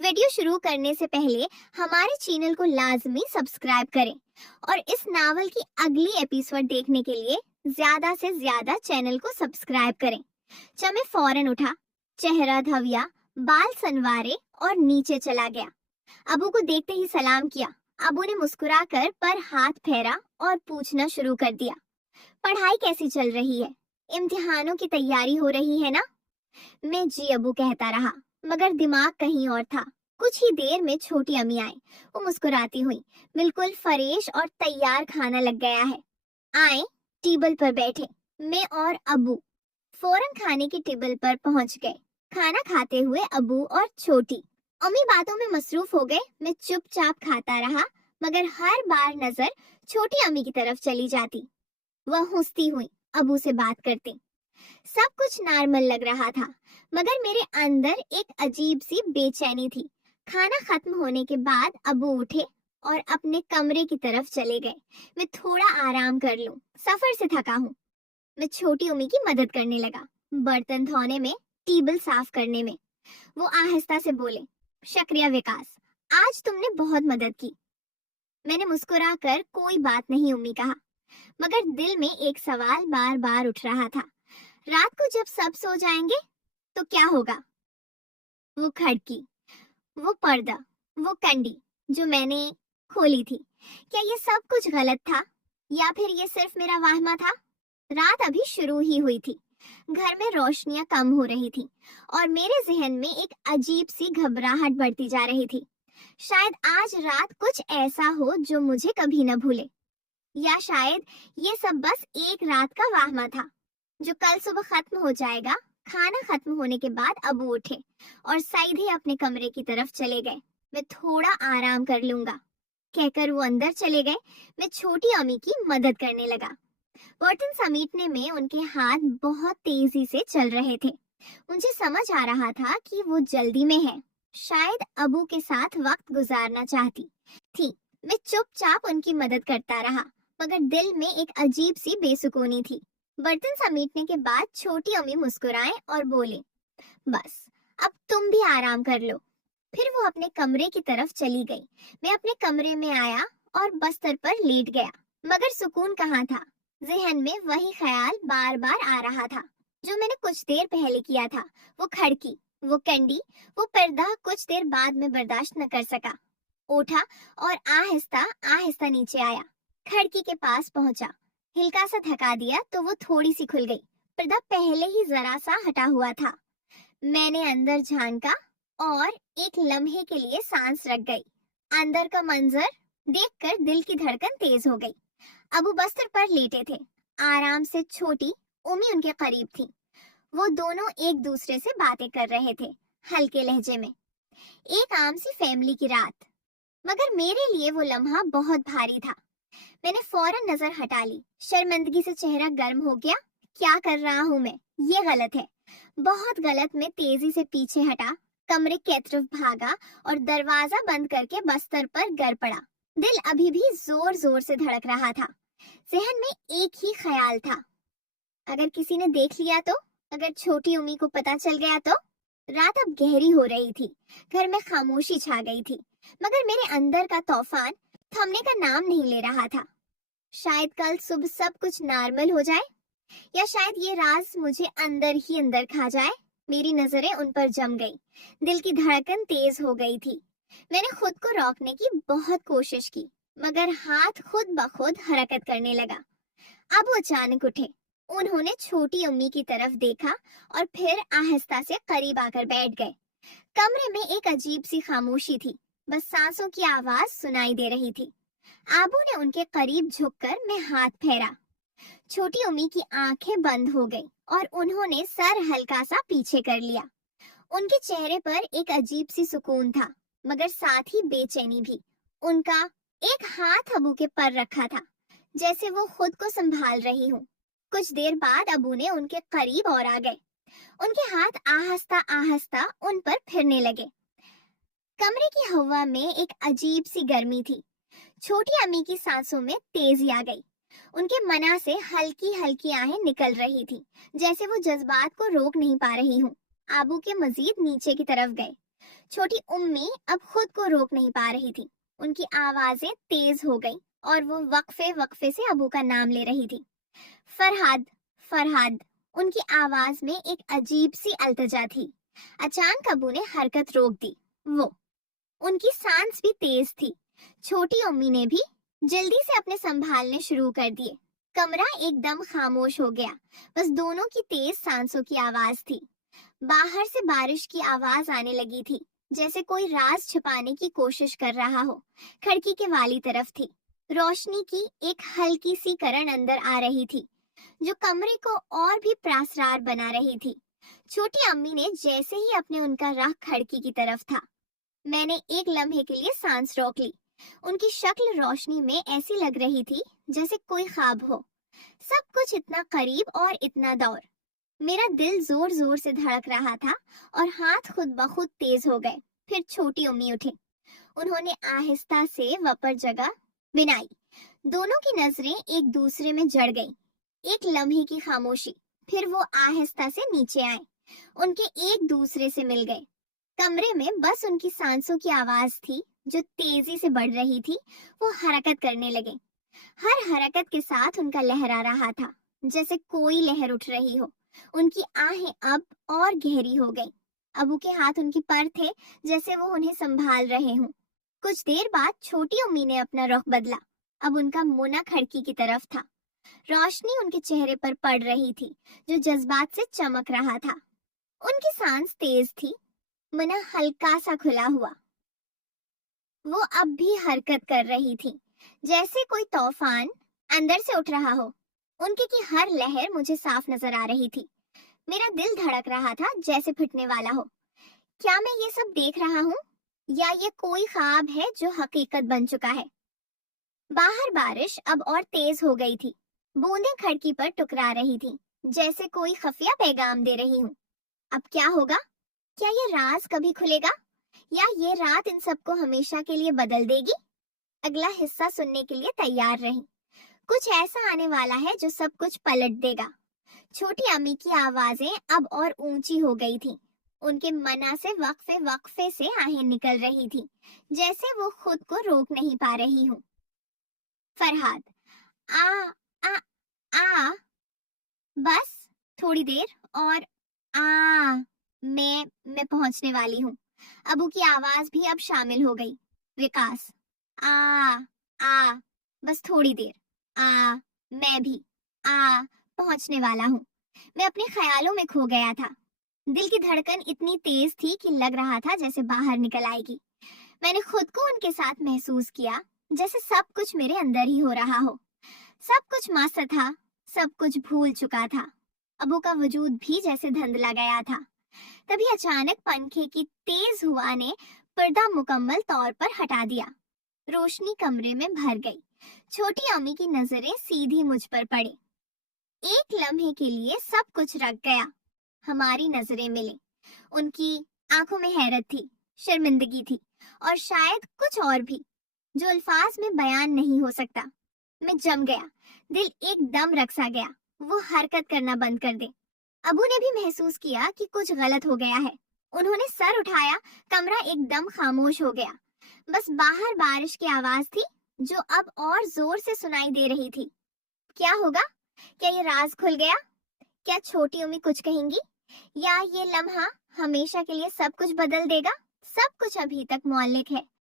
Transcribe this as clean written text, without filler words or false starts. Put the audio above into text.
Video शुरू करने से पहले हमारे चैनल को लाजमी सब्सक्राइब करें और इस नावल की अगली एपिसोड देखने के लिए ज्यादा से ज्यादा चैनल को सब्सक्राइब करें। चमे फौरन उठा, चेहरा धविया, बाल सनवारे और नीचे चला गया। अबू को देखते ही सलाम किया। अबू ने मुस्कुराकर पर हाथ फेरा और पूछना शुरू कर दिया, पढ़ाई कैसी चल रही है? इम्तिहानों की तैयारी हो रही है ना? मैं जी अबू कहता रहा, मगर दिमाग कहीं और था। कुछ ही देर में छोटी अम्मी आई। वो मुस्कुराती हुई, बिल्कुल फ्रेश और तैयार खाना लग गया है। आए, टेबल पर बैठे। मैं और अबू फौरन खाने की टेबल पर पहुंच गए। खाना खाते हुए अबू और छोटी अम्मी बातों में मसरूफ हो गए। मैं चुपचाप खाता रहा, मगर हर बार नजर छोटी अम्मी की तरफ चली जाती। वह हंसती हुई अबू से बात करती। सब कुछ नॉर्मल लग रहा था, मगर मेरे अंदर एक अजीब सी बेचैनी थी। खाना खत्म होने के बाद अबू उठे और अपने कमरे की तरफ चले गए। मैं थोड़ा आराम कर लूं, सफर से थका हूं। मैं छोटी उम्मी की मदद करने लगा, बर्तन धोने में, टेबल साफ करने में। वो आहिस्ता से बोले, शुक्रिया विकास, आज तुमने बहुत मदद की। मैंने मुस्कुराकर कोई बात नहीं उम्मी कहा, मगर दिल में एक सवाल बार बार उठ रहा था। रात को जब सब सो जाएंगे तो क्या होगा? वो खिड़की, वो पर्दा, वो कंडी जो मैंने खोली थी, क्या ये सब कुछ गलत था या फिर ये सिर्फ मेरा वहम था? रात अभी शुरू ही हुई थी। घर में रोशनियां कम हो रही थी और मेरे जहन में एक अजीब सी घबराहट बढ़ती जा रही थी। शायद आज रात कुछ ऐसा हो जो मुझे कभी न भूले, या शायद ये सब बस एक रात का वहम था जो कल सुबह खत्म हो जाएगा। खाना खत्म होने के बाद अबू उठे और सीधे अपने कमरे की तरफ चले गए। मैं थोड़ा आराम कर लूंगा कहकर वो अंदर चले गए। मैं छोटी अम्मी की मदद करने लगा। बर्तन समेटने में उनके हाथ बहुत तेजी से चल रहे थे। मुझे समझ आ रहा था कि वो जल्दी में है, शायद अबू के साथ वक्त गुजारना चाहती थी। मैं चुपचाप उनकी मदद करता रहा, मगर दिल में एक अजीब सी बेसुकूनी थी। बर्तन समेटने के बाद छोटी अम्मी मुस्कुराए और बोले, बस अब तुम भी आराम कर लो। फिर वो अपने कमरे की तरफ चली गई। मैं अपने कमरे में आया और बिस्तर पर लेट गया, मगर सुकून कहाँ था। जहन में वही ख्याल बार बार आ रहा था जो मैंने कुछ देर पहले किया था। वो खिड़की, वो कंडी, वो पर्दा कुछ देर बाद में बर्दाश्त न कर सका। उठा और आहिस्ता आहिस्ता नीचे आया। खिड़की के पास पहुंचा, हल्का सा धक्का दिया तो वो थोड़ी सी खुल गई। पर्दा पहले ही जरा सा हटा हुआ था। मैंने अंदर झांका और एक लम्हे के लिए सांस रख गई। अंदर का मंजर देखकर दिल की धड़कन तेज हो गई। अबू बिस्तर पर लेटे थे, आराम से। छोटी उम्मी उनके करीब थी। वो दोनों एक दूसरे से बातें कर रहे थे, हल्के लहजे में। एक आम सी फैमिली की रात, मगर मेरे लिए वो लम्हा बहुत भारी था। मैंने फौरन नजर हटा ली। शर्मिंदगी से चेहरा गर्म हो गया। क्या कर रहा हूँ मैं? ये गलत है, बहुत गलत। मैं तेजी से पीछे हटा, कमरे की तरफ भागा और दरवाजा बंद करके बिस्तर पर गिर पड़ा। दिल अभी भी जोर जोर से धड़क रहा था। जहन में एक ही ख्याल था, अगर किसी ने देख लिया तो, अगर छोटी उम्मी को पता चल गया तो। रात अब गहरी हो रही थी, घर में खामोशी छा गई थी, मगर मेरे अंदर का तूफान थमने का नाम नहीं ले रहा था। शायद कल सुबह सब कुछ नॉर्मल हो जाए, या शायद ये राज मुझे अंदर ही अंदर खा जाए। मेरी नजरें उन पर जम गई, दिल की धड़कन तेज हो गई थी। मैंने खुद को रोकने की बहुत कोशिश की, मगर हाथ खुद ब खुद हरकत करने लगा। अब वो अचानक उठे। उन्होंने छोटी अम्मी की तरफ देखा और फिर आहिस्ता से करीब आकर बैठ गए। कमरे में एक अजीब सी खामोशी थी, बस सांसों की आवाज सुनाई दे रही थी। आबू ने उनके करीब झुककर मैं हाथ फेरा। छोटी उम्मी की आंखें बंद हो गई और उन्होंने सर हल्का सा पीछे कर लिया। उनके चेहरे पर एक अजीब सी सुकून था, मगर साथ ही बेचैनी भी। उनका एक हाथ अबू के पर रखा था, जैसे वो खुद को संभाल रही हूँ। कुछ देर बाद अबू ने उनके करीब और आ गए। उनके हाथ आहिस्ता आहिस्ता उन पर फिरने लगे। कमरे की हवा में एक अजीब सी गर्मी थी। छोटी अम्मी की सांसों में तेजी आ गई। उनके मना से हल्की हल्की आहें निकल रही थी, जैसे वो जज्बात को रोक नहीं पा रही हूँ। आबू के मजीद नीचे की तरफ गए। छोटी उम्मी अब खुद को रोक नहीं पा रही थी। उनकी आवाजें तेज हो गई और वो वक्फे वक्फे से अबू का नाम ले रही थी। फरहाद, फरहाद। उनकी आवाज में एक अजीब सी अल्तजा थी। अचानक अबू ने हरकत रोक दी। वो उनकी सांस भी तेज थी। छोटी उम्मी ने भी जल्दी से अपने संभालने शुरू कर दिए। कमरा एकदम खामोश हो गया। बस दोनों की तेज सांसों की आवाज थी। बाहर से बारिश की आवाज आने लगी थी, जैसे कोई राज छिपाने की कोशिश कर रहा हो। खिड़की के वाली तरफ थी। रोशनी की एक हल्की सी किरण अंदर आ रही थी, जो कमरे को और भी प्रासरार बना रही थी। छोटी अम्मी ने जैसे ही अपने उनका राह खिड़की की तरफ था, मैंने एक लम्हे के लिए सांस रोक ली। उनकी शक्ल रोशनी में ऐसी लग रही थी जैसे कोई ख्वाब हो। सब कुछ इतना करीब और इतना दूर। मेरा दिल जोर जोर से धड़क रहा था और हाथ खुद ब खुद तेज हो गए। फिर छोटी उम्मी उठी। उन्होंने आहिस्ता से वपर जगह बिनाई। दोनों की नजरें एक दूसरे में जड़ गईं। एक लम्हे की खामोशी, फिर वो आहिस्ता से नीचे आए। उनके एक दूसरे से मिल गए। कमरे में बस उनकी सांसों की आवाज थी, जो तेजी से बढ़ रही थी। वो हरकत करने लगे। हर हरकत के साथ उनका लहरा रहा था, जैसे कोई लहर उठ रही हो। उनकी आहें अब और गहरी हो गईं। अबू के हाथ उनकी पर थे, जैसे वो उन्हें संभाल रहे हों। कुछ देर बाद छोटी उम्मी ने अपना रुख बदला। अब उनका मुंह खिड़की की तरफ था। रोशनी उनके चेहरे पर पड़ रही थी, जो जज्बात से चमक रहा था। उनकी सांस तेज थी, मुंह हल्का सा खुला हुआ। वो अब भी हरकत कर रही थी, जैसे कोई तूफान अंदर से उठ रहा हो। उनकी की हर लहर मुझे साफ नजर आ रही थी। मेरा दिल धड़क रहा था, जैसे फटने वाला हो। क्या मैं ये सब देख रहा हूँ, या ये कोई ख्वाब है जो हकीकत बन चुका है? बाहर बारिश अब और तेज हो गई थी। बूंदें खिड़की पर टकरा रही थी, जैसे कोई खुफिया पैगाम दे रही हूँ। अब क्या होगा? क्या ये राज कभी खुलेगा, या ये रात इन सबको हमेशा के लिए बदल देगी? अगला हिस्सा सुनने के लिए तैयार रहें। कुछ ऐसा आने वाला है जो सब कुछ पलट देगा। छोटी अम्मी की आवाजें अब और ऊंची हो गई थी। उनके मना से वक्फे वक्फे से आहें निकल रही थी, जैसे वो खुद को रोक नहीं पा रही हूँ। फरहाद, आ आ आ, बस थोड़ी देर और मैं पहुंचने वाली हूँ। अबू की आवाज भी अब शामिल हो गई। विकास, आ बस थोड़ी देर। मैं भी पहुंचने वाला हूँ। मैं अपने ख्यालों में खो गया था। दिल की धड़कन इतनी तेज थी कि लग रहा था जैसे बाहर निकल आएगी। मैंने खुद को उनके साथ महसूस किया, जैसे सब कुछ मेरे अंदर ही हो रहा हो। सब कुछ मस्त था, सब कुछ भूल चुका था। अबू का वजूद भी जैसे धुंधला गया था। तभी अचानक पंखे की तेज हवा ने पर्दा मुकम्मल तौर पर हटा दिया। रोशनी कमरे में भर गई। छोटी अम्मी की नजरें सीधी मुझ पर पड़ी। एक लम्हे के लिए सब कुछ रख गया। हमारी नजरें मिली। उनकी आंखों में हैरत थी, शर्मिंदगी थी, और शायद कुछ और भी, जो अल्फाज में बयान नहीं हो सकता। मैं जम गया। दिल एकदम रकसा गया। वो हरकत करना बंद कर दे। अबू ने भी महसूस किया कि कुछ गलत हो गया है। उन्होंने सर उठाया। कमरा एकदम खामोश हो गया। बस बाहर बारिश की आवाज थी, जो अब और जोर से सुनाई दे रही थी। क्या होगा? क्या ये राज खुल गया? क्या छोटी उम्मी कुछ कहेंगी, या ये लम्हा हमेशा के लिए सब कुछ बदल देगा? सब कुछ अभी तक मौलिक है,